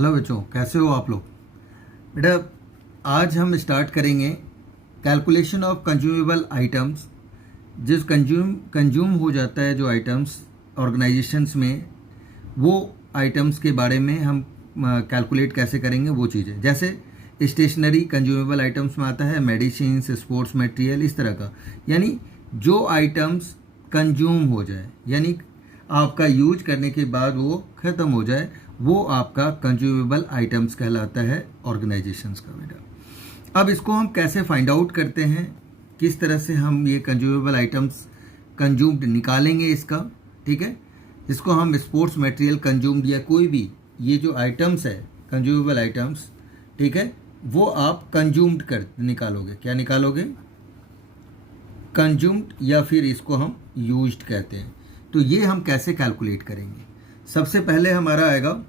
Hello बच्चों, कैसे हो आप लोग। बेटा आज हम स्टार्ट करेंगे कैलकुलेशन ऑफ कंज्यूमेबल आइटम्स। जिस कंज्यूम हो जाता है जो आइटम्स ऑर्गेनाइजेशंस में, वो आइटम्स के बारे में हम कैलकुलेट कैसे करेंगे वो चीज़ें। जैसे स्टेशनरी कंज्यूमेबल आइटम्स में आता है, मेडिसिन, स्पोर्ट्स मटेरियल, इस तरह का। यानी जो आइटम्स कंज्यूम हो जाए, यानी आपका यूज करने के बाद वो ख़त्म हो जाए, वो आपका कंज्यूमेबल आइटम्स कहलाता है ऑर्गेनाइजेशंस का। बेटा अब इसको हम कैसे फाइंड आउट करते हैं, किस तरह से हम ये कंज्यूमेबल आइटम्स कंज्यूम्ड निकालेंगे इसका। ठीक है, इसको हम स्पोर्ट्स मटेरियल कंज्यूम्ड या कोई भी ये जो आइटम्स है कंज्यूमेबल आइटम्स, ठीक है, वो आप कंज्यूम्ड कर निकालोगे। क्या निकालोगे? कंज्यूम्ड, या फिर इसको हम यूज्ड कहते हैं। तो ये हम कैसे कैलकुलेट करेंगे? सबसे पहले हमारा आएगा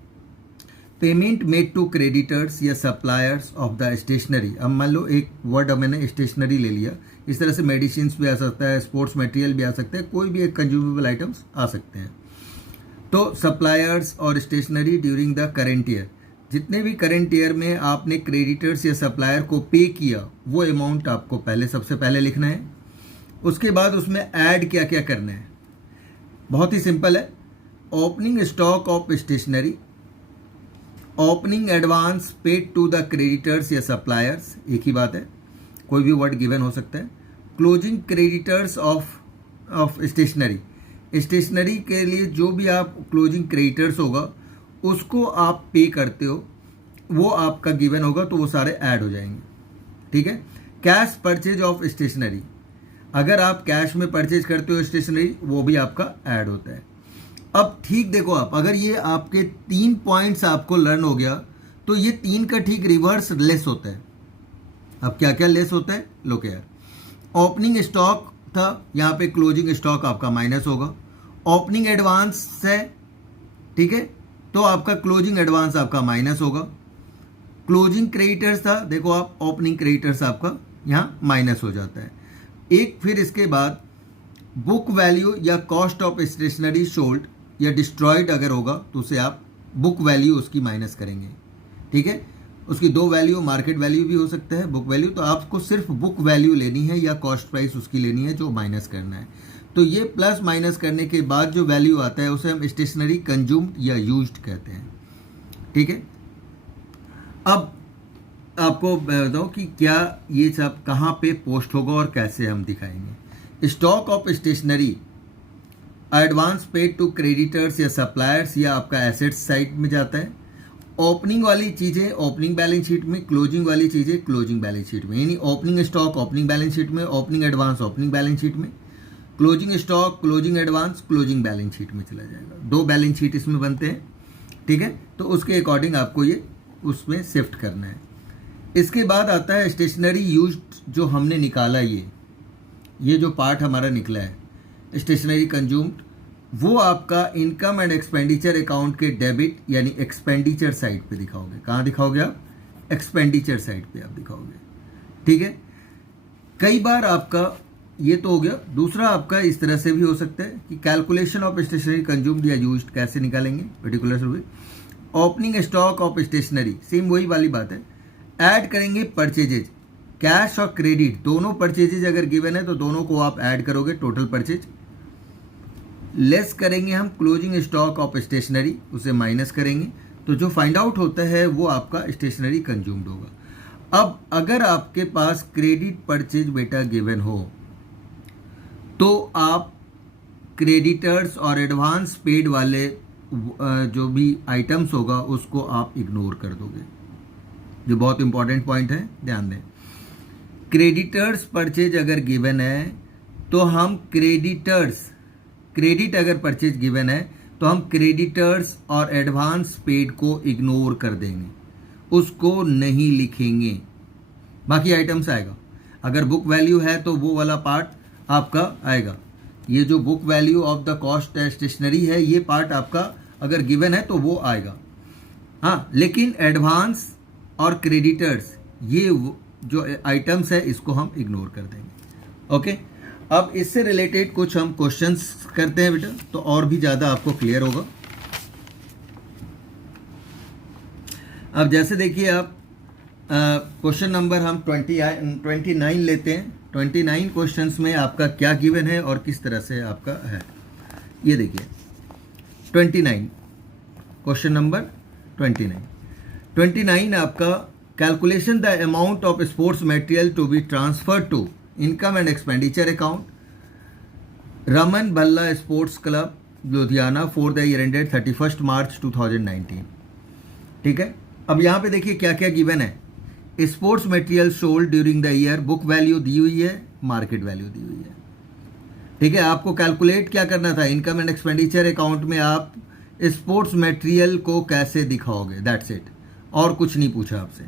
पेमेंट मेड टू क्रेडिटर्स या सप्लायर्स ऑफ द स्टेशनरी। अब मान लो एक वर्ड मैंने स्टेशनरी ले लिया, इस तरह से मेडिसिन भी आ सकता है, स्पोर्ट्स मटेरियल भी आ सकता है, कोई भी एक कंज्यूमेबल आइटम्स आ सकते हैं। तो सप्लायर्स और stationery during the current year, जितने भी करेंट ईयर में आपने क्रेडिटर्स या सप्लायर को पे किया, वो अमाउंट आपको सबसे पहले लिखना है। उसके बाद उसमें ऐड क्या क्या करना है, बहुत ही सिंपल है। Opening stock of stationery, opening advance paid to the creditors या सप्लायर्स, एक ही बात है, कोई भी वर्ड गिवन हो सकता है। Closing creditors of stationery, stationery के लिए जो भी आप क्लोजिंग क्रेडिटर्स होगा उसको आप पे करते हो, वो आपका गिवन होगा, तो वो सारे ऐड हो जाएंगे। ठीक है। कैश परचेज ऑफ स्टेशनरी, अगर आप कैश में परचेज करते हो स्टेशनरी, वो भी आपका ऐड होता है। अब ठीक देखो आप, अगर ये आपके 3 पॉइंट्स आपको लर्न हो गया, तो ये 3 का ठीक रिवर्स लेस होता है। अब क्या क्या लेस होता है, लो यार। ओपनिंग स्टॉक था, यहाँ पे क्लोजिंग स्टॉक आपका माइनस होगा। ओपनिंग एडवांस है, ठीक है, तो आपका क्लोजिंग एडवांस आपका माइनस होगा। क्लोजिंग क्रेडिटर्स था, देखो आप, ओपनिंग क्रेडिटर्स आपका यहाँ माइनस हो जाता है। एक फिर इसके बाद बुक वैल्यू या कॉस्ट ऑफ स्टेशनरी सोल्ड या डिस्ट्रॉयड अगर होगा, तो उसे आप बुक वैल्यू उसकी माइनस करेंगे। ठीक है, उसकी 2 वैल्यू, मार्केट वैल्यू भी हो सकता है, बुक वैल्यू, तो आपको सिर्फ बुक वैल्यू लेनी है या कॉस्ट प्राइस उसकी लेनी है जो माइनस करना है। तो ये प्लस माइनस करने के बाद जो वैल्यू आता है उसे हम स्टेशनरी कंज्यूम्ड या यूज्ड कहते हैं। ठीक है। अब आपको बताओ कि क्या ये सब कहाँ पे पोस्ट होगा और कैसे हम दिखाएंगे। Stock of stationery, advance paid to creditors या सप्लायर्स, या आपका एसेट्स साइड में जाता है। ओपनिंग वाली चीज़ें ओपनिंग बैलेंस शीट में, क्लोजिंग वाली चीज़ें क्लोजिंग बैलेंस शीट में। यानी opening stock opening balance sheet में, opening advance opening balance sheet में, closing stock closing advance closing balance sheet में चला जाएगा। 2 बैलेंस शीट इसमें बनते हैं। ठीक है, तो उसके अकॉर्डिंग आपको ये उसमें शिफ्ट करना है। इसके बाद आता है स्टेशनरी यूज्ड, जो हमने निकाला, ये जो पार्ट हमारा निकला है स्टेशनरी कंज्यूम्ड, वो आपका इनकम एंड एक्सपेंडिचर अकाउंट के डेबिट यानी एक्सपेंडिचर साइड पे दिखाओगे। कहाँ दिखाओगे आप? एक्सपेंडिचर साइड पे आप दिखाओगे। ठीक है। कई बार आपका ये तो हो गया। दूसरा आपका इस तरह से भी हो सकता है कि कैलकुलेशन ऑफ स्टेशनरी कंज्यूम्ड या यूज्ड कैसे निकालेंगे, particular way. Opening stock of stationery, same वही वाली बात है। ऐड करेंगे परचेजेज, कैश और क्रेडिट दोनों परचेजेज अगर गिवन है तो दोनों को आप ऐड करोगे, टोटल परचेज। लेस करेंगे हम क्लोजिंग स्टॉक ऑफ स्टेशनरी, उसे माइनस करेंगे, तो जो फाइंड आउट होता है वो आपका स्टेशनरी कंज्यूम्ड होगा। अब अगर आपके पास क्रेडिट परचेज बेटा गिवन हो, तो आप क्रेडिटर्स और एडवांस पेड वाले जो भी आइटम्स होगा उसको आप इग्नोर कर दोगे। जो बहुत इंपॉर्टेंट पॉइंट है, ध्यान दें। क्रेडिटर्स परचेज अगर गिवन है तो हम क्रेडिट अगर परचेज गिवन है तो हम क्रेडिटर्स और एडवांस पेड को इग्नोर कर देंगे, उसको नहीं लिखेंगे, बाकी आइटम्स आएगा। अगर बुक वैल्यू है तो वो वाला पार्ट आपका आएगा। ये जो book value of the cost stationery है, ये पार्ट आपका अगर गिवन है तो वो आएगा। हाँ, लेकिन एडवांस और क्रेडिटर्स, ये जो आइटम्स है इसको हम इग्नोर कर देंगे। ओके, अब इससे रिलेटेड कुछ हम क्वेश्चंस करते हैं बेटा, तो और भी ज़्यादा आपको क्लियर होगा। अब जैसे देखिए आप क्वेश्चन नंबर हम 29 लेते हैं। 29 क्वेश्चंस में आपका क्या गिवन है और किस तरह से आपका है, ये देखिए 29 क्वेश्चन नंबर 29 आपका calculation the amount of sports material to be transfer to income and expenditure account Raman Bhalla sports club Ludhiana for the year ended 31 March 2019। ठीक है, अब यहाँ पे देखिए क्या क्या गिवन है। Sports material sold during the year, book value दी हुई है, मार्केट वैल्यू दी हुई है। ठीक है, आपको कैलकुलेट क्या करना था, इनकम एंड एक्सपेंडिचर अकाउंट में आप स्पोर्ट्स मटेरियल को कैसे दिखाओगे, दैट्स इट, और कुछ नहीं पूछा आपसे।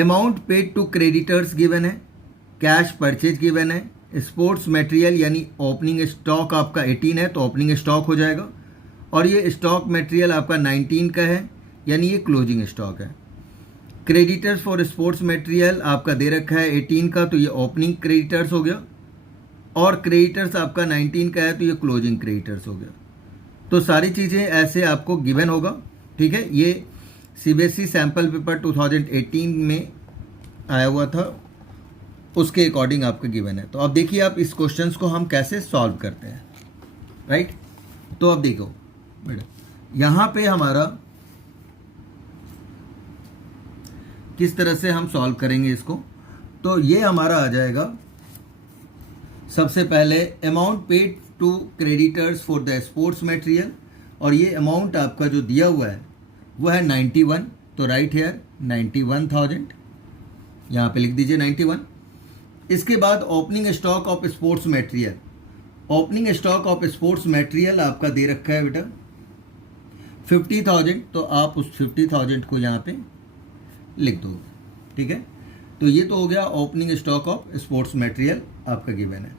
Amount paid to creditors given है, कैश परचेज गिवन है, स्पोर्ट्स मटेरियल यानी ओपनिंग स्टॉक आपका 18 है तो ओपनिंग स्टॉक हो जाएगा, और ये स्टॉक मटेरियल आपका 19 का है यानी ये क्लोजिंग स्टॉक है। क्रेडिटर्स फॉर स्पोर्ट्स मटेरियल आपका दे रखा है 18 का तो ये ओपनिंग क्रेडिटर्स हो गया, और क्रेडिटर्स आपका 19 का है तो ये क्लोजिंग क्रेडिटर्स हो गया। तो सारी चीज़ें ऐसे आपको गिवन होगा। ठीक है, ये सीबीएसई सैम्पल पेपर 2018 में आया हुआ था, उसके अकॉर्डिंग आपका गिवन है। तो अब देखिए आप इस क्वेश्चंस को हम कैसे सॉल्व करते हैं, राइट। तो अब देखो बेटा, यहाँ पे हमारा किस तरह से हम सॉल्व करेंगे इसको। तो ये हमारा आ जाएगा सबसे पहले amount paid to creditors for the sports material, और ये अमाउंट आपका जो दिया हुआ है वो है 91, तो राइट हेयर 91,000, यहाँ पे लिख दीजिए 91। इसके बाद opening stock of sports material, opening stock of sports material आपका दे रखा है बेटा 50,000, तो आप उस 50,000 को यहाँ पे लिख दोगे। ठीक है, तो ये तो हो गया opening stock of sports material आपका गिवन है।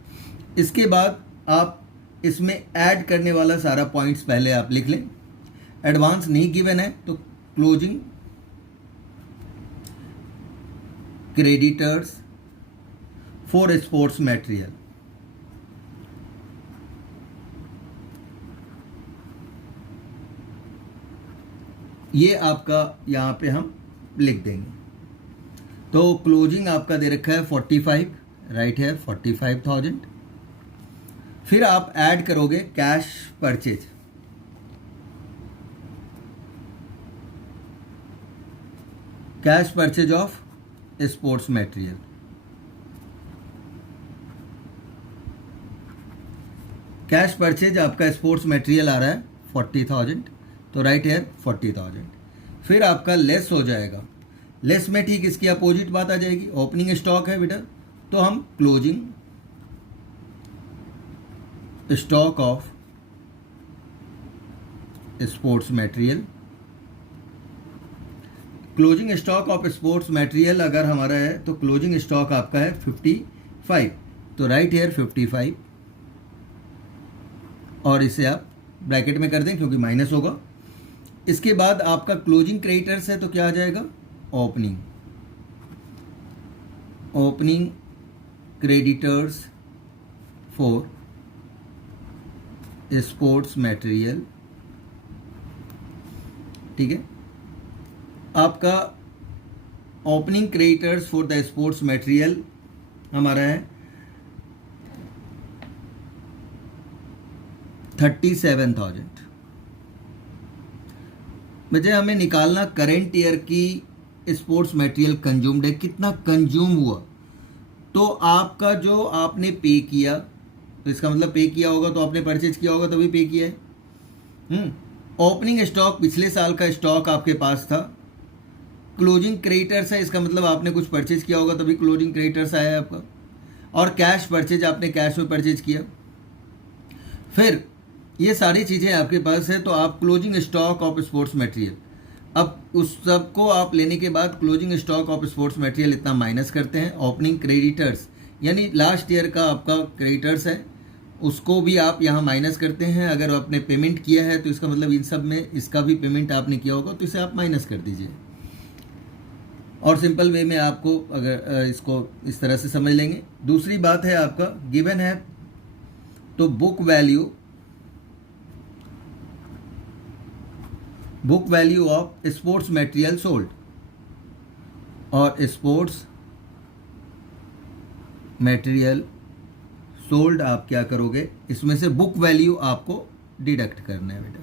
इसके बाद आप इसमें ऐड करने वाला सारा पॉइंट्स पहले आप लिख लें। एडवांस नहीं गिवन है तो closing creditors for sports material, ये आपका यहाँ पे हम लिख देंगे। तो क्लोजिंग आपका दे रखा है 45, राइट है 45,000। फिर आप ऐड करोगे cash purchase, cash purchase of sports material, cash purchase आपका स्पोर्ट्स मटेरियल आ रहा है 40,000, तो राइट है 40,000। फिर आपका लेस हो जाएगा, लेस में ठीक इसकी अपोजिट बात आ जाएगी। ओपनिंग स्टॉक है बेटा, तो हम closing stock of sports material, closing stock of sports material अगर हमारा है तो क्लोजिंग स्टॉक आपका है 55, तो राइट हेयर 55, और इसे आप ब्रैकेट में कर दें क्योंकि माइनस होगा। इसके बाद आपका क्लोजिंग क्रेडिटर्स है तो क्या आ जाएगा, opening, opening creditors for sports material. ठीक है, आपका opening creditors for the sports material हमारा है 37,000। मुझे हमें निकालना करेंट ईयर की स्पोर्ट्स मटेरियल कंज्यूम्ड है, कितना कंज्यूम हुआ। तो आपका जो आपने पे किया, तो इसका मतलब पे किया होगा तो आपने परचेज किया होगा तभी पे किया है। ओपनिंग स्टॉक पिछले साल का स्टॉक आपके पास था, क्लोजिंग क्रेडिटर्स है, इसका मतलब आपने कुछ परचेज किया होगा तभी क्लोजिंग क्रेडिटर्स आया है आपका, और कैश परचेज आपने कैश में परचेज किया। फिर ये सारी चीज़ें आपके पास है तो आप closing stock of sports material, अब उस सब को आप लेने के बाद closing stock of sports material इतना माइनस करते हैं। ओपनिंग क्रेडिटर्स यानी लास्ट ईयर का आपका क्रेडिटर्स है, उसको भी आप यहाँ माइनस करते हैं। अगर आपने पेमेंट किया है तो इसका मतलब इन सब में इसका भी पेमेंट आपने किया होगा तो इसे आप माइनस कर दीजिए। और सिंपल वे में आपको अगर इसको इस तरह से समझ लेंगे। दूसरी बात है आपका गिवन है तो book value book value of sports material sold, और स्पोर्ट्स मटेरियल सोल्ड आप क्या करोगे, इसमें से बुक वैल्यू आपको डिडक्ट करना है बेटा।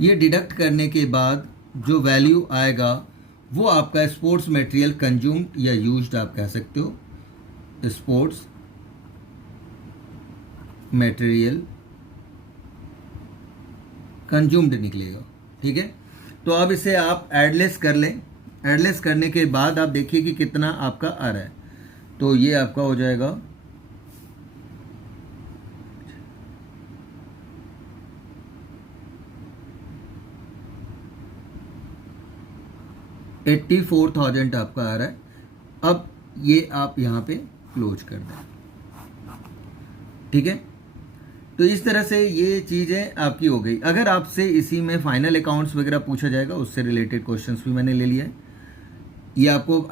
ये डिडक्ट करने के बाद जो वैल्यू आएगा वो आपका स्पोर्ट्स मटेरियल कंज्यूम्ड या यूज्ड आप कह सकते हो, स्पोर्ट्स मटेरियल कंज्यूम्ड निकलेगा। ठीक है, तो अब इसे आप एडलेस कर लें। एडलेस करने के बाद आप देखिए कि कितना आपका आ रहा है। तो ये आपका हो जाएगा 84,000 आपका आ रहा है। अब ये आप यहाँ पे क्लोज कर दें। ठीक है, तो इस तरह से ये चीज़ें आपकी हो गई। अगर आपसे इसी में फाइनल अकाउंट्स वगैरह पूछा जाएगा, उससे रिलेटेड क्वेश्चंस भी मैंने ले लिया है। ये आपको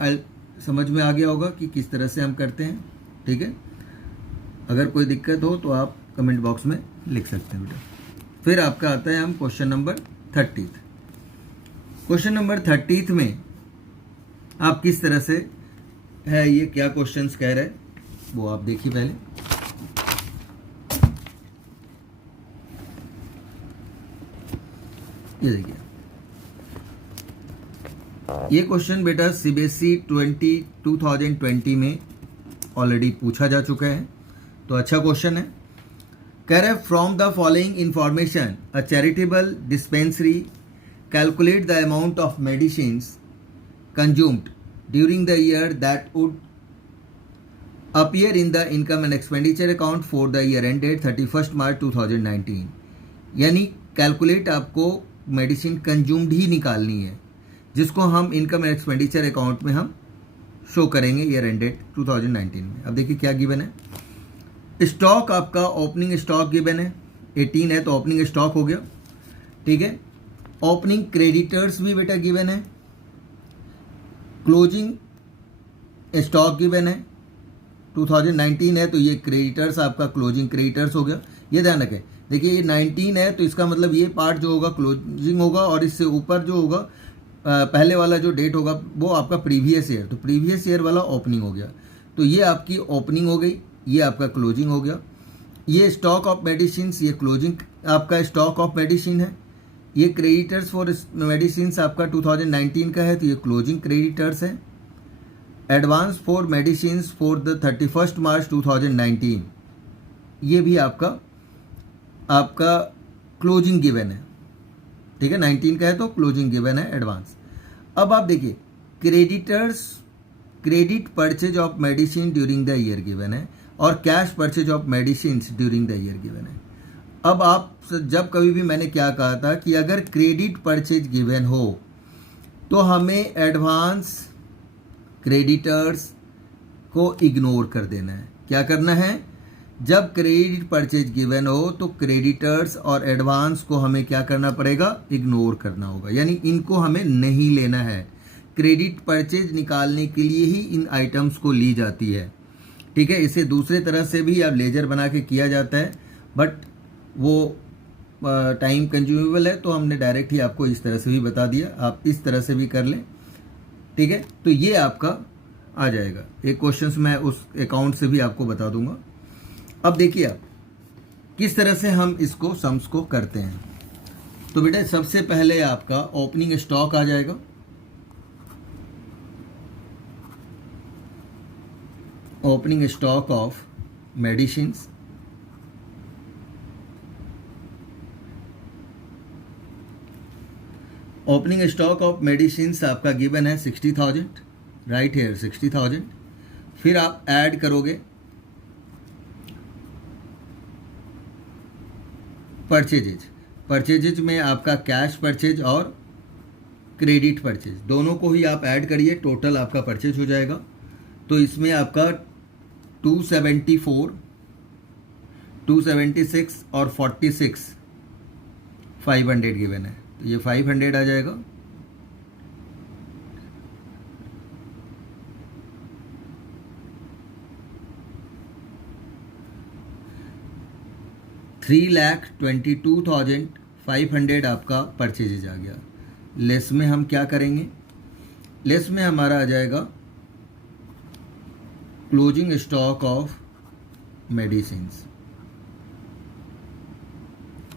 समझ में आ गया होगा कि किस तरह से हम करते हैं। ठीक है, अगर कोई दिक्कत हो तो आप कमेंट बॉक्स में लिख सकते हैं बेटा। फिर आपका आता है हम क्वेश्चन नंबर 30। क्वेश्चन नंबर 30 में आप किस तरह से है, ये क्या क्वेश्चंस कह रहे हैं वो आप देखिए पहले। ये देखिए, ये क्वेश्चन बेटा सीबीएसई 2020 में ऑलरेडी पूछा जा चुका है, तो अच्छा क्वेश्चन है। कह रहे from the following information a charitable dispensary calculate the amount of medicines consumed during the year that would appear in the income and expenditure account for the year ended 31st March 2019। यानी calculate आपको medicine consumed ही निकालनी है, जिसको हम income and expenditure account में हम show करेंगे year ended 2019 में। अब देखिए क्या गिवन है। स्टॉक आपका ओपनिंग स्टॉक गिवन है 18 है, तो ओपनिंग स्टॉक हो गया। ठीक है, ओपनिंग क्रेडिटर्स भी बेटा गिवन है, क्लोजिंग स्टॉक गिवन है 2019 है, तो ये क्रेडिटर्स आपका क्लोजिंग क्रेडिटर्स हो गया। ये ध्यान रखें, देखिए ये 19 है, तो इसका मतलब ये पार्ट जो होगा क्लोजिंग होगा, और इससे ऊपर जो होगा पहले वाला जो डेट होगा वो आपका प्रीवियस ईयर, तो प्रीवियस ईयर वाला ओपनिंग हो गया। तो ये आपकी ओपनिंग हो गई, ये आपका क्लोजिंग हो गया। ये स्टॉक ऑफ मेडिसिन, ये क्लोजिंग आपका स्टॉक ऑफ मेडिसिन है। ये क्रेडिटर्स फॉर मेडिसिन आपका 2019 का है, तो ये क्लोजिंग क्रेडिटर्स है। Advance for medicine for the 31st मार्च 2019, ये भी आपका क्लोजिंग गिवन है। ठीक है, 19 का है तो क्लोजिंग गिवन है एडवांस। अब आप देखिए creditors, credit purchase of medicine during the year given है, और cash purchase of medicine during the year given है। अब आप जब कभी भी मैंने क्या कहा था कि अगर क्रेडिट परचेज गिवन हो तो हमें एडवांस क्रेडिटर्स को इग्नोर कर देना है। क्या करना है, जब क्रेडिट परचेज गिवन हो तो क्रेडिटर्स और एडवांस को हमें क्या करना पड़ेगा, इग्नोर करना होगा, यानी इनको हमें नहीं लेना है। क्रेडिट परचेज निकालने के लिए ही इन आइटम्स को ली जाती है। ठीक है, इसे दूसरे तरह से भी अब लेजर बना के किया जाता है, बट वो टाइम कंज्यूमेबल है, तो हमने डायरेक्ट ही आपको इस तरह से भी बता दिया, आप इस तरह से भी कर लें। ठीक है, तो ये आपका आ जाएगा। एक क्वेश्चंस मैं उस अकाउंट से भी आपको बता दूंगा। अब देखिए आप किस तरह से हम इसको सम्स को करते हैं। तो बेटा सबसे पहले आपका ओपनिंग स्टॉक आ जाएगा। Opening stock of medicines, opening stock of medicines आपका गिवन है 60,000, राइट हेयर 60,000। फिर आप ऐड करोगे परचेजेज में आपका कैश परचेज और क्रेडिट परचेज दोनों को ही आप ऐड करिए, टोटल आपका परचेज हो जाएगा। तो इसमें आपका 274, 276 और 46 500 गिवन है, तो ये 500 आ जाएगा। $3,22,500 500 आपका परचेजेज आ गया। लेस में हम क्या करेंगे, लेस में हमारा आ जाएगा क्लोजिंग स्टॉक ऑफ मेडिसिन्स,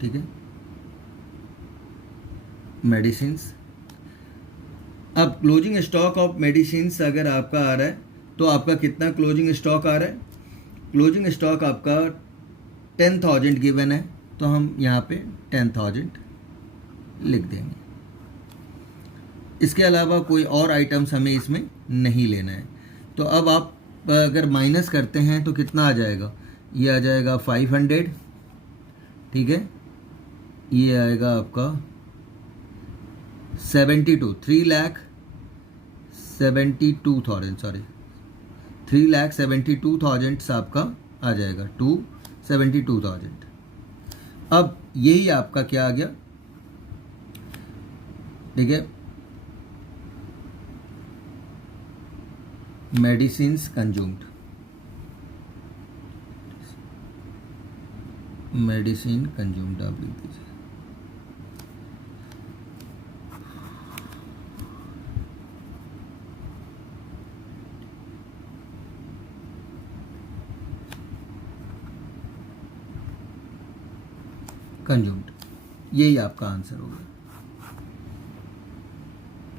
ठीक है, मेडिसिन्स। अब क्लोजिंग स्टॉक ऑफ मेडिसिन्स अगर आपका आ रहा है तो आपका कितना क्लोजिंग स्टॉक आ रहा है, क्लोजिंग स्टॉक आपका 10,000 गिवन है, तो हम यहाँ पे 10,000 लिख देंगे। इसके अलावा कोई और आइटम्स हमें इसमें नहीं लेना है। तो अब आप अगर माइनस करते हैं तो कितना आ जाएगा, ये आ जाएगा 500, ठीक है, ये आएगा आपका 72, 3,72,000, सॉरी 3,72,000 आपका आ जाएगा, 272,000। अब यही आपका क्या आ गया, ठीक है, मेडिसिन्स कंज्यूम्ड, मेडिसिन कंज्यूम्ड आप लिख दीजिए। कंज्यूम्ड, यही आपका आंसर होगा,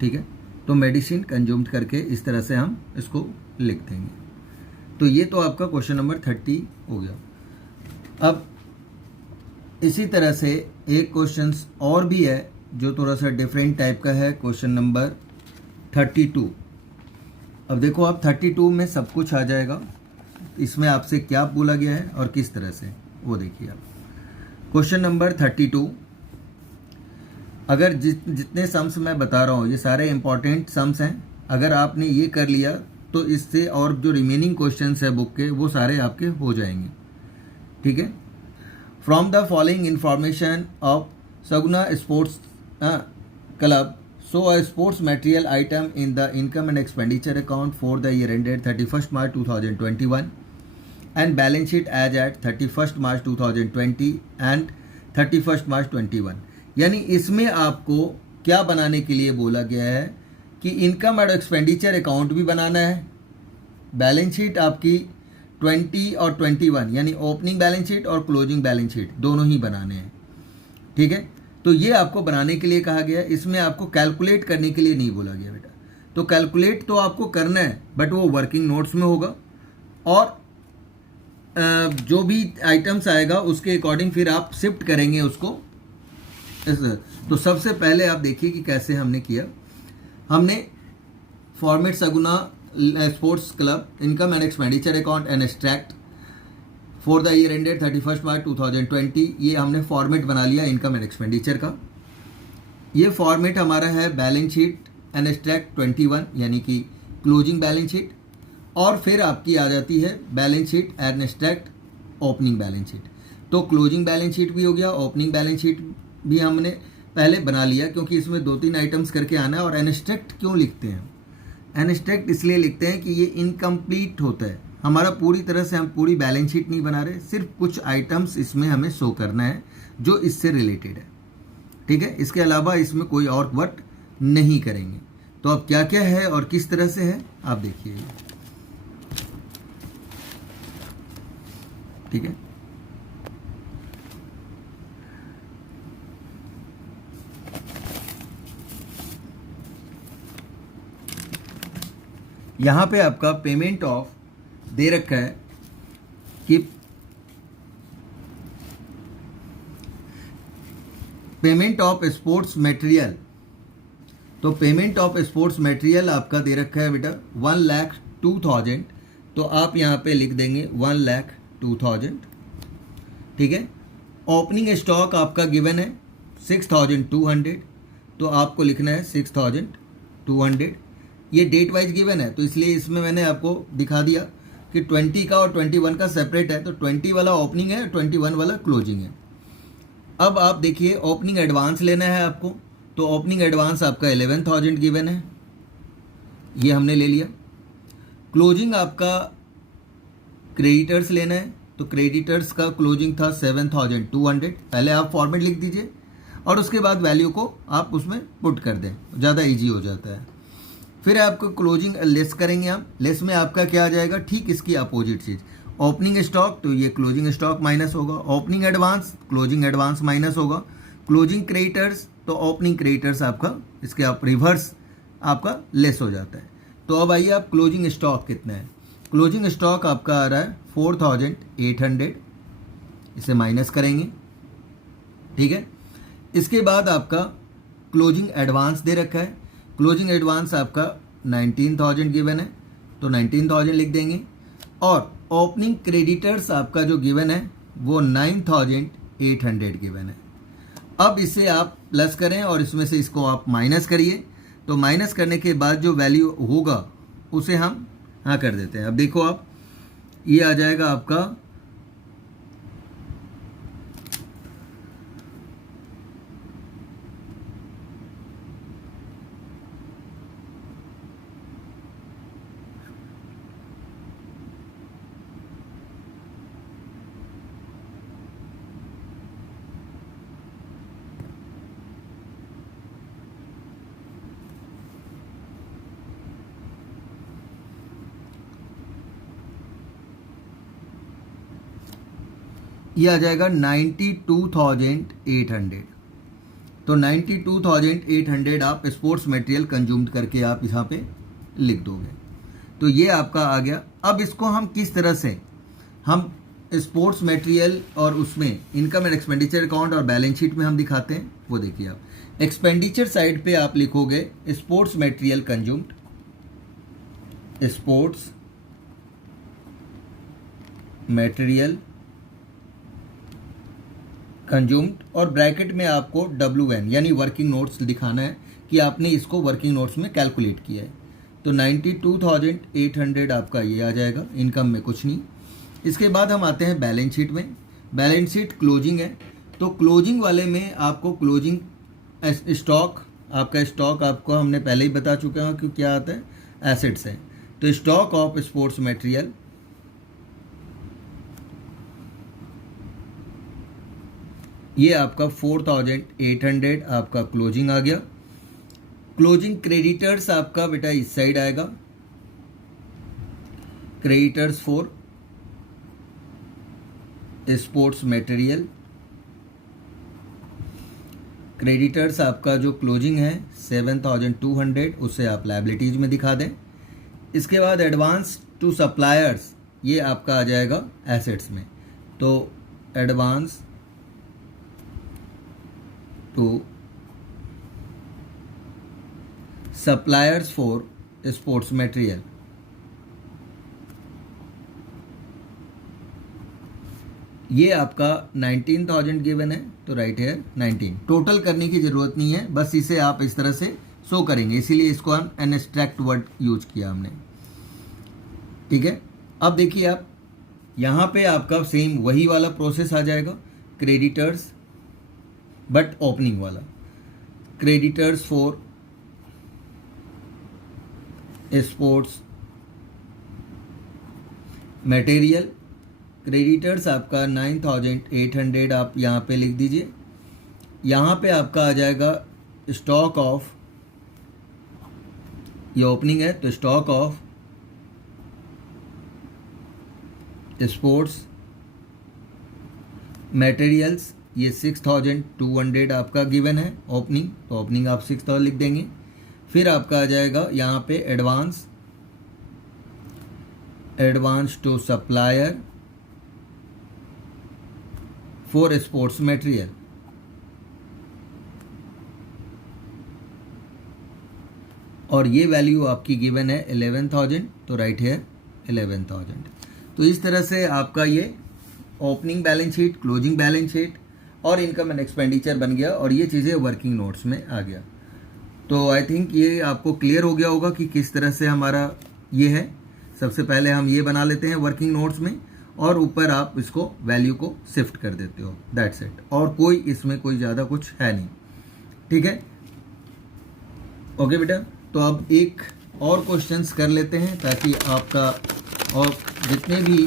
ठीक है। तो मेडिसिन कंज्यूम्ड करके इस तरह से हम इसको लिख देंगे। तो ये तो आपका क्वेश्चन नंबर 30 हो गया। अब इसी तरह से एक क्वेश्चन और भी है जो थोड़ा सा डिफरेंट टाइप का है, क्वेश्चन नंबर 32। अब देखो आप 32 में सब कुछ आ जाएगा, इसमें आपसे क्या बोला गया है और किस तरह से, वो देखिए आप। क्वेश्चन नंबर 32, अगर जितने सम्स मैं बता रहा हूँ ये सारे इंपॉर्टेंट सम्स हैं, अगर आपने ये कर लिया तो इससे और जो रिमेनिंग क्वेश्चंस है बुक के वो सारे आपके हो जाएंगे, ठीक है। From the following information of Saguna sports club, so a sports material item in the income and expenditure account for the year ended 31st March 2021 and balance sheet as at 31st March 2020 and 31st March 21। यानी इसमें आपको क्या बनाने के लिए बोला गया है कि इनकम और एक्सपेंडिचर अकाउंट भी बनाना है, बैलेंस शीट आपकी 20 और 21 यानी ओपनिंग बैलेंस शीट और क्लोजिंग बैलेंस शीट दोनों ही बनाने हैं, ठीक है। तो ये आपको बनाने के लिए कहा गया है, इसमें आपको कैलकुलेट करने के लिए नहीं बोला गया बेटा। तो कैलकुलेट तो आपको करना है बट वो वर्किंग नोट्स में होगा, और जो भी आइटम्स आएगा उसके अकॉर्डिंग फिर आप शिफ्ट करेंगे उसको। तो सबसे पहले आप देखिए कि कैसे हमने किया। हमने format Saguna sports club income and expenditure account and extract for the year ended 31st March 2020, ये हमने फॉर्मेट बना लिया इनकम एंड एक्सपेंडिचर का। ये फॉर्मेट हमारा है बैलेंस शीट एंड एक्सट्रैक्ट 21 यानी कि क्लोजिंग बैलेंस शीट, और फिर आपकी आ जाती है balance sheet and extract opening balance sheet. तो क्लोजिंग बैलेंस शीट भी हो गया, ओपनिंग बैलेंस शीट भी हमने पहले बना लिया, क्योंकि इसमें 2-3 आइटम्स करके आना है। और एनस्ट्रैक्ट क्यों लिखते हैं, एनस्ट्रैक्ट इसलिए लिखते हैं कि ये इनकम्प्लीट होता है हमारा, पूरी तरह से हम पूरी बैलेंस शीट नहीं बना रहे, सिर्फ कुछ आइटम्स इसमें हमें शो करना है जो इससे रिलेटेड है, ठीक है। इसके अलावा इसमें कोई और वर्क नहीं करेंगे। तो अब क्या क्या है और किस तरह से है आप देखिए, ठीक है। यहाँ पे आपका पेमेंट ऑफ दे रखा है कि पेमेंट ऑफ स्पोर्ट्स मटेरियल, तो पेमेंट ऑफ स्पोर्ट्स मटेरियल आपका दे रखा है बेटा 1,02,000, तो आप यहाँ पे लिख देंगे 1,02,000, ठीक है। ओपनिंग स्टॉक आपका गिवन है 6,200, तो आपको लिखना है 6,200। ये डेट वाइज गिवन है तो इसलिए इसमें मैंने आपको दिखा दिया कि 20 का और 21 का सेपरेट है, तो 20 वाला ओपनिंग है, 21 वाला क्लोजिंग है। अब आप देखिए ओपनिंग एडवांस लेना है आपको, तो ओपनिंग एडवांस आपका 11,000 गिवन है, ये हमने ले लिया। क्लोजिंग आपका क्रेडिटर्स लेना है, तो क्रेडिटर्स का क्लोजिंग था 7,200, पहले आप फॉर्मेट लिख दीजिए और उसके बाद वैल्यू को आप उसमें पुट कर दें, ज़्यादा इजी हो जाता है। फिर आपको क्लोजिंग लेस करेंगे हम, लेस में आपका क्या आ जाएगा, ठीक इसकी अपोजिट चीज़, ओपनिंग स्टॉक तो ये क्लोजिंग स्टॉक माइनस होगा, opening advance closing advance minus होगा, क्लोजिंग क्रेडिटर्स तो ओपनिंग क्रेडिटर्स आपका इसके आप रिवर्स आपका लेस हो जाता है। तो अब आइए आप क्लोजिंग स्टॉक कितना है, क्लोजिंग स्टॉक आपका आ रहा है 4800, इसे माइनस करेंगे, ठीक है। इसके बाद आपका क्लोजिंग एडवांस दे रखा है, क्लोजिंग एडवांस आपका 19,000 गिवन है तो 19,000 लिख देंगे, और ओपनिंग क्रेडिटर्स आपका जो गिवन है वो 9,800 गिवन है। अब इसे आप प्लस करें और इसमें से इसको आप माइनस करिए, तो माइनस करने के बाद जो वैल्यू होगा उसे हम हाँ कर देते हैं। अब देखो आप, ये आ जाएगा आपका ये आ जाएगा 92,800। तो 92,800 आप स्पोर्ट्स मटेरियल कंज्यूम्ड करके आप यहाँ पे लिख दोगे, तो ये आपका आ गया। अब इसको हम किस तरह से हम स्पोर्ट्स मटेरियल और उसमें इनकम एंड एक्सपेंडिचर अकाउंट और बैलेंस शीट में हम दिखाते हैं, वो देखिए आप एक्सपेंडिचर साइड पे आप लिखोगे sports material consumed, sports material consumed, और ब्रैकेट में आपको WN यानी वर्किंग नोट्स दिखाना है कि आपने इसको वर्किंग नोट्स में कैलकुलेट किया है। तो 92,800 आपका ये आ जाएगा, इनकम में कुछ नहीं। इसके बाद हम आते हैं बैलेंस शीट में। बैलेंस शीट क्लोजिंग है, तो क्लोजिंग वाले में आपको क्लोजिंग स्टॉक, आपका स्टॉक आपको हमने पहले ही बता चुके हैं कि क्या आता है, एसेट्स है। तो स्टॉक ऑफ स्पोर्ट्स मटेरियल, ये आपका 4,800 आपका क्लोजिंग आ गया। क्लोजिंग क्रेडिटर्स आपका बेटा इस साइड आएगा, creditors for sports material, creditors आपका जो क्लोजिंग है 7,200, उसे आप लायबिलिटीज में दिखा दें। इसके बाद एडवांस टू सप्लायर्स, ये आपका आ जाएगा एसेट्स में, तो advance to suppliers for sports material, ये आपका 19,000 गिवन है तो राइट है 19। टोटल करने की ज़रूरत नहीं है, बस इसे आप इस तरह से शो करेंगे, इसीलिए इसको हम एब्स्ट्रैक्ट वर्ड यूज किया हमने, ठीक है। अब देखिए आप यहाँ पे आपका सेम वही वाला प्रोसेस आ जाएगा, क्रेडिटर्स बट ओपनिंग वाला, creditors for sports material, creditors आपका 9,800 आप यहाँ पे लिख दीजिए। यहाँ पे आपका आ जाएगा स्टॉक ऑफ, ये ओपनिंग है तो स्टॉक ऑफ स्पोर्ट्स मटेरियल्स, ये 6,200 आपका गिवन है ओपनिंग, तो ओपनिंग आप 6,000 लिख देंगे। फिर आपका आ जाएगा यहाँ पे advance to supplier for sports material, और ये वैल्यू आपकी गिवन है 11,000, तो राइट है 11,000। तो इस तरह से आपका ये opening balance sheet, closing balance sheet और इनकम एंड एक्सपेंडिचर बन गया, और ये चीज़ें वर्किंग नोट्स में आ गया। तो आई थिंक ये आपको क्लियर हो गया होगा कि किस तरह से हमारा ये है। सबसे पहले हम ये बना लेते हैं वर्किंग नोट्स में, और ऊपर आप इसको वैल्यू को शिफ्ट कर देते हो, दैट्स इट। और कोई इसमें कोई ज़्यादा कुछ है नहीं, ठीक है। ओके बेटा, तो अब एक और क्वेश्चंस कर लेते हैं ताकि आपका और जितने भी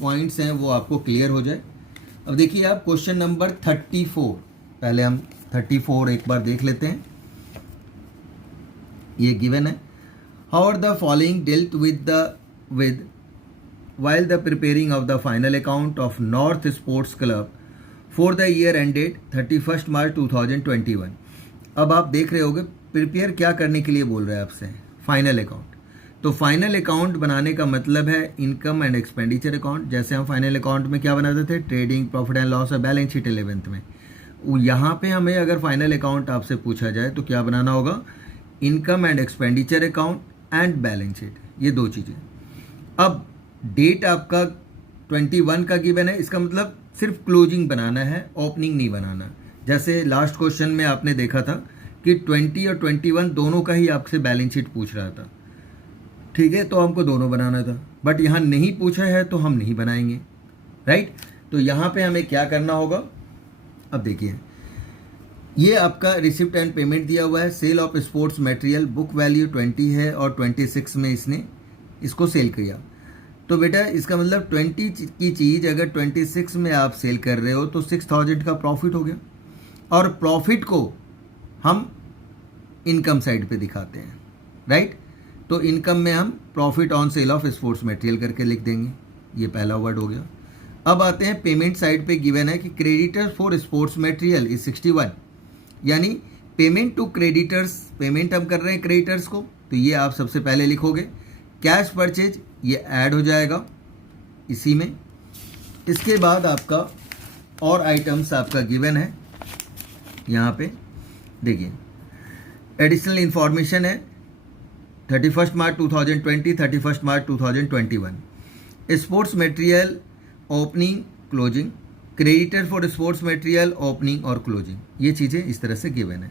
पॉइंट्स हैं वो आपको क्लियर हो जाए। अब देखिए आप क्वेश्चन नंबर 34 पहले हम 34 एक बार देख लेते हैं, ये गिवन है। How are the following dealt with while the preparing of the final account of North Sports Club for the year ended 31st March 2021। अब आप देख रहे होगे प्रिपेयर क्या करने के लिए बोल रहे हैं आपसे, फाइनल अकाउंट। तो फाइनल अकाउंट बनाने का मतलब है इनकम एंड एक्सपेंडिचर अकाउंट। जैसे हम फाइनल अकाउंट में क्या बनाते थे, ट्रेडिंग, प्रॉफिट एंड लॉस और बैलेंस शीट 11th में। यहाँ पे हमें अगर फाइनल अकाउंट आपसे पूछा जाए तो क्या बनाना होगा, income and expenditure account and balance sheet, ये दो चीज़ें। अब डेट आपका 21 का गिवन है, इसका मतलब सिर्फ क्लोजिंग बनाना है, ओपनिंग नहीं बनाना। जैसे लास्ट क्वेश्चन में आपने देखा था कि 20 और 21 दोनों का ही आपसे बैलेंस शीट पूछ रहा था, ठीक है, तो हमको दोनों बनाना था, बट यहाँ नहीं पूछा है तो हम नहीं बनाएंगे, राइट। तो यहाँ पे हमें क्या करना होगा, अब देखिए ये आपका रिसिप्ट एंड पेमेंट दिया हुआ है। Sale of sports material, book value 20 है और 26 में इसने इसको सेल किया। तो बेटा इसका मतलब 20 की चीज़ अगर 26 में आप सेल कर रहे हो तो 6000 का प्रॉफिट हो गया, और प्रॉफिट को हम इनकम साइड पे दिखाते हैं, राइट। तो इनकम में हम profit on sale of sports material करके लिख देंगे, ये पहला वर्ड हो गया। अब आते हैं पेमेंट साइड पे, गिवन है कि creditors for sports material is 61, यानी पेमेंट टू क्रेडिटर्स, पेमेंट हम कर रहे हैं क्रेडिटर्स को, तो ये आप सबसे पहले लिखोगे। कैश परचेज ये ऐड हो जाएगा इसी में। इसके बाद आपका और आइटम्स आपका गिवन है, यहाँ पे देखिए एडिशनल इंफॉर्मेशन है 31 मार्च 2020, 31 March 2021, sports material opening closing, creditor for sports material opening और क्लोजिंग, ये चीज़ें इस तरह से गिवन है,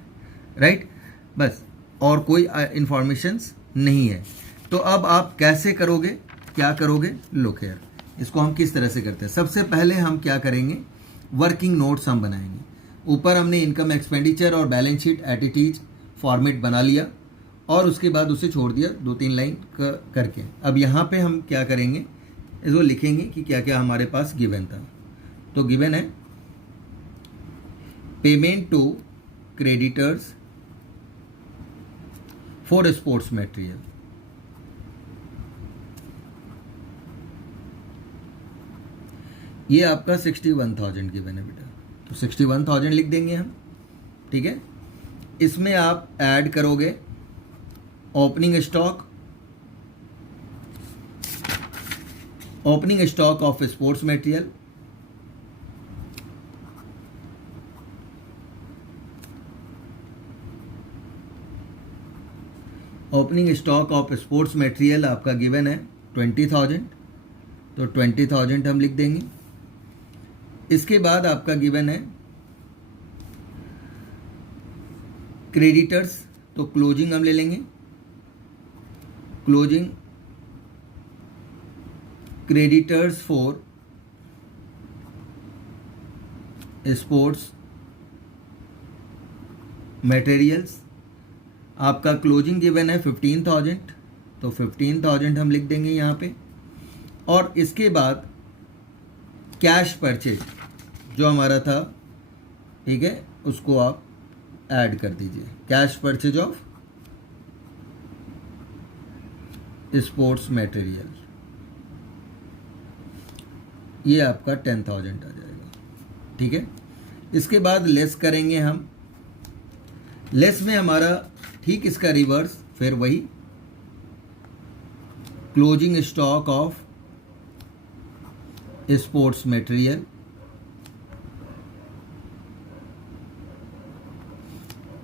राइट। बस और कोई इंफॉर्मेशंस नहीं है। तो अब आप कैसे करोगे, क्या करोगे, लुक हियर, इसको हम किस तरह से करते हैं। सबसे पहले हम क्या करेंगे, वर्किंग नोट्स हम बनाएंगे। ऊपर हमने इनकम एक्सपेंडिचर और बैलेंस शीट एटिटीज फॉर्मेट बना लिया और उसके बाद उसे छोड़ दिया 2-3 लाइन करके। अब यहाँ पे हम क्या करेंगे, इसको लिखेंगे कि क्या क्या हमारे पास गिवन था। तो गिवन है payment to creditors for sports material, ये आपका 61,000 गिवन है बेटा, तो 61,000 लिख देंगे हम, ठीक है। इसमें आप ऐड करोगे opening stock of sports material, opening stock of sports material आपका गिवन है 20,000, तो 20,000 हम लिख देंगे। इसके बाद आपका गिवन है क्रेडिटर्स, तो क्लोजिंग हम ले लेंगे, closing creditors for sports materials, आपका क्लोजिंग गिवन है 15,000, तो 15,000 हम लिख देंगे यहाँ पे। और इसके बाद कैश परचेज जो हमारा था, ठीक है, उसको आप ऐड कर दीजिए, cash purchase of sports material, ये आपका 10,000 आ जाएगा, ठीक है। इसके बाद लेस करेंगे हम, लेस में हमारा ठीक इसका रिवर्स, फिर वही closing stock of sports material,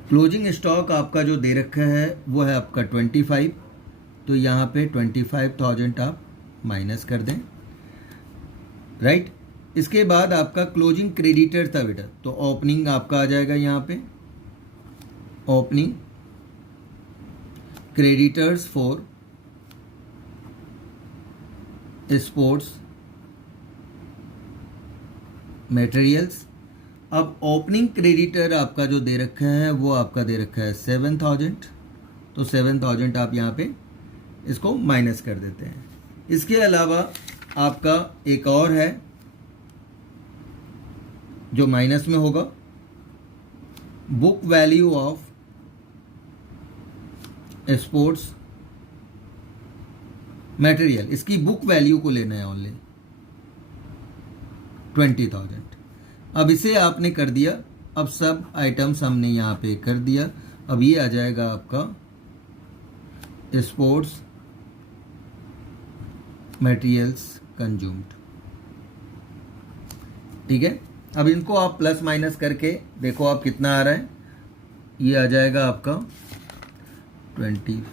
closing stock आपका जो दे रखा है वो है आपका 25, तो यहाँ पे 25,000 आप माइनस कर दें, राइट। इसके बाद आपका क्लोजिंग क्रेडिटर था बेटा, तो ओपनिंग आपका आ जाएगा यहाँ पे, opening creditors for sports materials. अब ओपनिंग क्रेडिटर आपका जो दे रखा है वो आपका दे रखा है 7,000, तो 7,000 आप यहाँ पे इसको माइनस कर देते हैं। इसके अलावा आपका एक और है जो माइनस में होगा, book value of sports material, इसकी बुक वैल्यू को लेना है ओनली 20,000। अब इसे आपने कर दिया, अब सब आइटम्स हमने यहाँ पे कर दिया। अब ये आ जाएगा आपका स्पोर्ट्स मटेरियल्स कंज्यूम्ड। ठीक है, अब इनको आप प्लस माइनस करके देखो आप कितना आ रहा है। ये आ जाएगा आपका 25,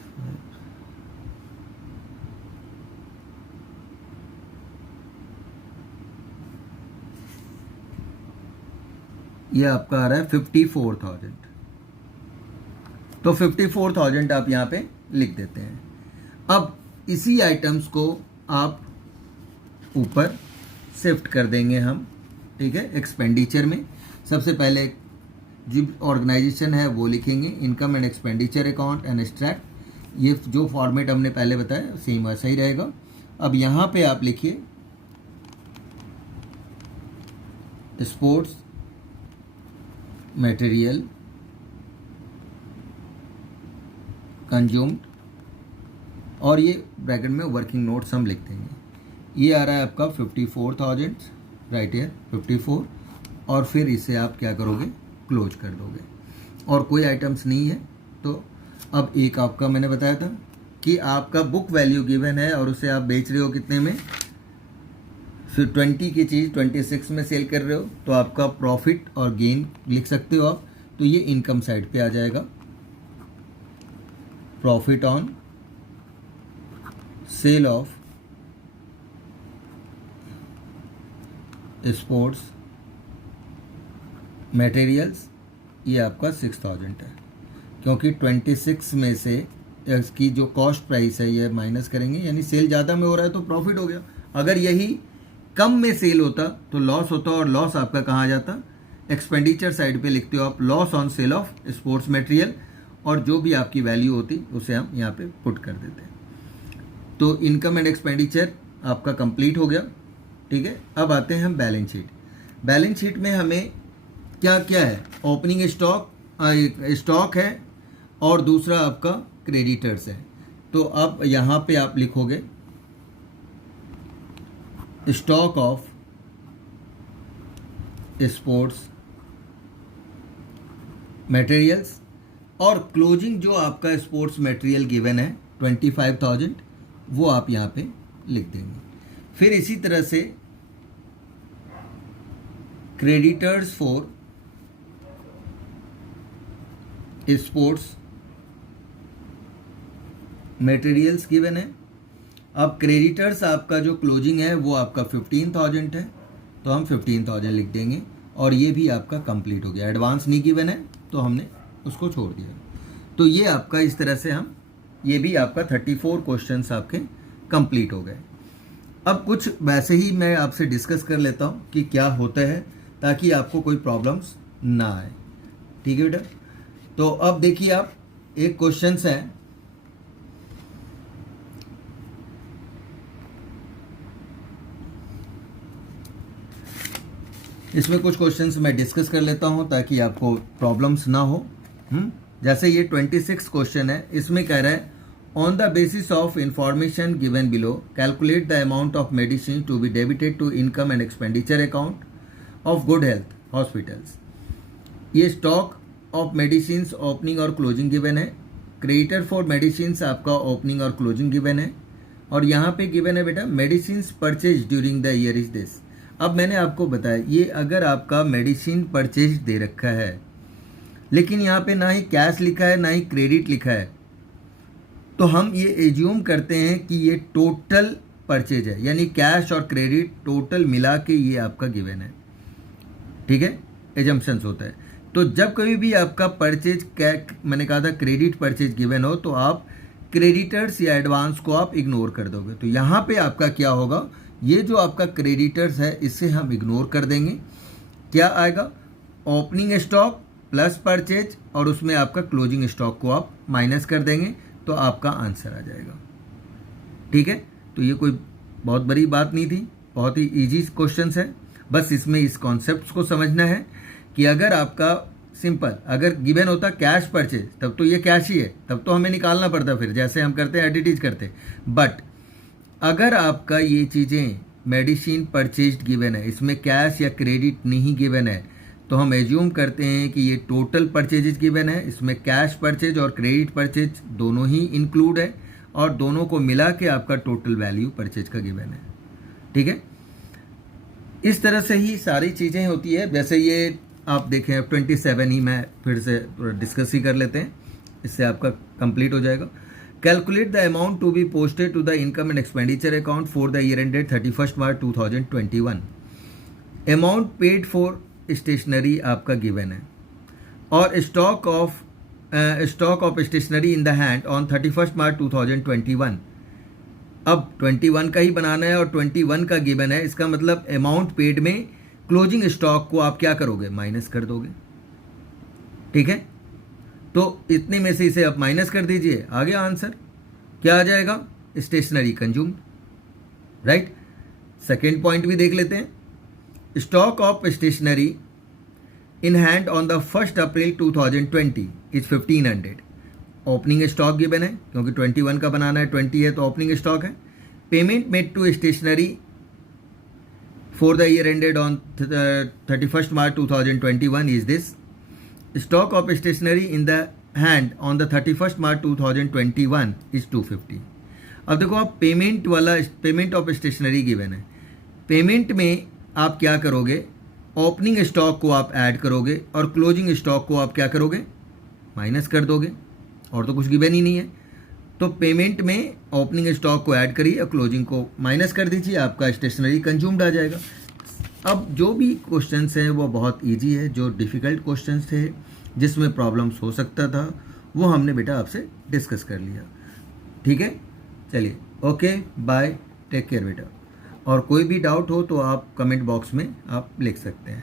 ये आपका आ रहा है 54,000। तो 54,000 आप यहाँ पे लिख देते हैं। अब इसी आइटम्स को आप ऊपर शिफ्ट कर देंगे हम। ठीक है, एक्सपेंडिचर में सबसे पहले जो ऑर्गेनाइजेशन है वो लिखेंगे, income and expenditure account and extract. ये जो फॉर्मेट हमने पहले बताया सेम वैसा ही रहेगा। अब यहाँ पे आप लिखिए स्पोर्ट्स मटेरियल कंज्यूम्ड, और ये ब्रैकेट में वर्किंग नोट्स हम लिख देंगे। ये आ रहा है आपका 54,000, राइट है 54, और फिर इसे आप क्या करोगे, क्लोज कर दोगे। और कोई आइटम्स नहीं है। तो अब एक आपका मैंने बताया था कि आपका बुक वैल्यू गिवन है और उसे आप बेच रहे हो कितने में, फिर 20 की चीज़ 26 में सेल कर रहे हो, तो आपका प्रॉफिट और गेन लिख सकते हो आप। तो ये इनकम साइड पे आ जाएगा, profit on sale of sports materials. ये आपका 6,000 है, क्योंकि 26 में से इसकी जो कॉस्ट प्राइस है ये माइनस करेंगे, यानी सेल ज़्यादा में हो रहा है तो प्रॉफिट हो गया। अगर यही कम में सेल होता तो लॉस होता, और लॉस आपका कहाँ आ जाता, एक्सपेंडिचर साइड पे लिखते हो आप loss on sale of sports material, और जो भी आपकी वैल्यू होती उसे हम यहाँ पे पुट कर देते हैं। तो इनकम एंड एक्सपेंडिचर आपका कंप्लीट हो गया। ठीक है, अब आते हैं हम बैलेंस शीट। बैलेंस शीट में हमें क्या क्या है, ओपनिंग स्टॉक है, और दूसरा आपका क्रेडिटर्स है। तो अब यहाँ पे आप लिखोगे स्टॉक ऑफ स्पोर्ट्स मटेरियल्स, और क्लोजिंग जो आपका स्पोर्ट्स मटेरियल गिवन है 25,000, वो आप यहाँ पे लिख देंगे। फिर इसी तरह से creditors for sports materials given है। अब क्रेडिटर्स आपका जो क्लोजिंग है वो आपका 15,000 है, तो हम 15,000 लिख देंगे, और ये भी आपका कंप्लीट हो गया। एडवांस नहीं गिवन है तो हमने उसको छोड़ दिया। तो ये आपका इस तरह से हम, ये भी आपका 34 क्वेश्चंस आपके कंप्लीट हो गए। अब कुछ वैसे ही मैं आपसे डिस्कस कर लेता हूँ कि क्या होता है, ताकि आपको कोई प्रॉब्लम्स ना आए। ठीक है बेटा, तो अब देखिए आप, एक क्वेश्चंस है, इसमें कुछ क्वेश्चंस मैं डिस्कस कर लेता हूं ताकि आपको प्रॉब्लम्स ना हो। जैसे ये 26 क्वेश्चन है, इसमें कह रहा है on the basis of information given below calculate the amount of medicine to be debited to income and expenditure account of good health hospitals. ये स्टॉक ऑफ मेडिसिन ओपनिंग और क्लोजिंग गिवन है। Creditor for medicine आपका opening और closing given है, और यहाँ पे given है बेटा medicine purchase during the year is this. अब मैंने आपको बताया, ये अगर आपका मेडिसिन परचेज दे रखा है, लेकिन यहाँ पे ना ही कैश लिखा है ना ही क्रेडिट लिखा है, तो हम ये एज्यूम करते हैं कि ये टोटल परचेज है, यानी कैश और क्रेडिट टोटल मिला के ये आपका गिवन है। ठीक है, एजम्पशंस होता है। तो जब कभी भी आपका परचेज मैंने कहा था क्रेडिट परचेज गिवन हो, तो आप क्रेडिटर्स या एडवांस को आप इग्नोर कर दोगे। तो यहाँ पे आपका क्या होगा, ये जो आपका क्रेडिटर्स है इसे हम इग्नोर कर देंगे। क्या आएगा, ओपनिंग स्टॉक प्लस परचेज, और उसमें आपका क्लोजिंग स्टॉक को आप माइनस कर देंगे, तो आपका आंसर आ जाएगा। ठीक है, तो ये कोई बहुत बड़ी बात नहीं थी, बहुत ही इजी क्वेश्चंस है। बस इसमें इस कॉन्सेप्ट को समझना है कि अगर आपका सिंपल। अगर गिवन होता कैश परचेज तब तो ये कैश ही है, तब तो हमें निकालना पड़ता फिर, जैसे हम करते हैं एडिटीज करते। बट अगर आपका ये चीज़ें मेडिसिन परचेज्ड गिवन है, इसमें कैश या क्रेडिट नहीं गिवन है, तो हम एज्यूम करते हैं कि ये टोटल परचेजेज गिवन है, इसमें कैश परचेज और क्रेडिट परचेज दोनों ही इंक्लूड है और दोनों को मिला के आपका टोटल वैल्यू परचेज का गिवन है। ठीक है, इस तरह से ही सारी चीज़ें होती है। जैसे ये आप देखें, अब 27 ही मैं फिर से डिस्कस ही कर लेते हैं, इससे आपका कंप्लीट हो जाएगा। Calculate the amount to be posted to the income and expenditure account for the year ended 31 March 2021। Amount paid for stationery आपका गिवन है और stock of stationery in the hand on 31 March 2021। अब 21 का ही बनाना है और 21 का गिवन है, इसका मतलब अमाउंट पेड में क्लोजिंग स्टॉक को आप क्या करोगे, माइनस कर दोगे। ठीक है, तो इतने में से इसे आप माइनस कर दीजिए, आ गया आंसर। क्या आ जाएगा, stationery consumed, right. Second point भी देख लेते हैं। Stock of stationery in hand on the 1 April 2020 is 1500। Opening stock given है क्योंकि 21 का बनाना है, 20 है तो ओपनिंग स्टॉक है। Payment made to stationery for the year ended on 31 March 2021 is this. Stock of stationery in the hand on the 31 March 2021 is 250। अब देखो, आप पेमेंट वाला, पेमेंट ऑफ स्टेशनरी गिवन है, पेमेंट में आप क्या करोगे, ओपनिंग स्टॉक को आप ऐड करोगे और क्लोजिंग स्टॉक को आप क्या करोगे, माइनस कर दोगे, और तो कुछ गिवन ही नहीं है। तो पेमेंट में ओपनिंग स्टॉक को ऐड करिए और क्लोजिंग को माइनस कर दीजिए, आपका स्टेशनरी कंज्यूम्ड आ जाएगा। अब जो भी क्वेश्चंस हैं वो बहुत इजी है, जो डिफ़िकल्ट क्वेश्चंस थे जिसमें प्रॉब्लम्स हो सकता था वो हमने बेटा आपसे डिस्कस कर लिया। ठीक है, चलिए ओके बाय, टेक केयर बेटा। और कोई भी डाउट हो तो आप कमेंट बॉक्स में आप लिख सकते हैं।